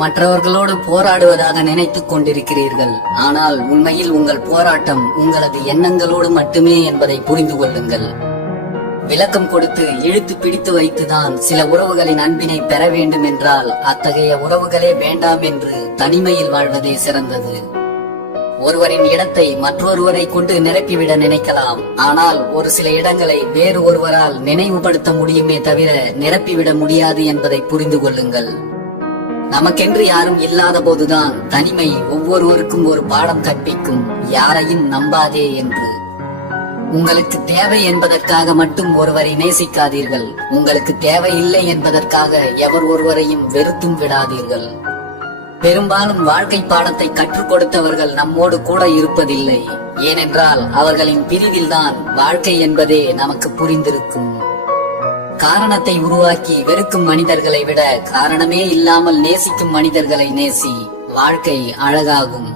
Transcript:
மற்றவர்களோடு போராடுவதாக நினைத்துக் கொண்டிருக்கிறீர்கள். ஆனால் உண்மையில் உங்கள் போராட்டம் உங்களது எண்ணங்களோடு மட்டுமே என்பதை புரிந்து கொள்ளுங்கள். விளக்கம் கொடுத்து இழுத்து பிடித்து வைத்துதான் சில உறவுகளின் அன்பினை பெற வேண்டும் என்றால் அத்தகைய உறவுகளே வேண்டாம் என்று தனிமையில் வாழ்வதே சிறந்தது. ஒருவரின் இடத்தை மற்றொருவரை கொண்டு நிரப்பிவிட நினைக்கலாம். ஆனால் ஒரு சில இடங்களை வேறு ஒருவரால் நினைவுபடுத்த முடியுமே தவிர நிரப்பிவிட முடியாது என்பதை புரிந்து கொள்ளுங்கள். நமக்கென்று யாரும் இல்லாத போதுதான் தனிமை ஒவ்வொருவருக்கும் ஒரு பாடம் கற்பிக்கும். யாரையும் நம்பாதே என்று. உங்களுக்கு தேவை என்பதற்காக மட்டும் ஒருவரை நேசிக்காதீர்கள். உங்களுக்கு தேவையில்லை என்பதற்காக எவர் ஒருவரையும் வெறுத்தும் விடாதீர்கள். பெரும்பாலும் வாழ்க்கை பாடத்தை கற்றுக் கொடுத்தவர்கள் நம்மோடு கூட இருப்பதில்லை. ஏனென்றால் அவர்களின் பிரிவில்தான் வாழ்க்கை என்பதே நமக்கு புரிந்திருக்கும். காரணத்தை உருவாக்கி வெறுக்கும் மனிதர்களை விட காரணமே இல்லாமல் நேசிக்கும் மனிதர்களை நேசி. வாழ்க்கை அழகாகும்.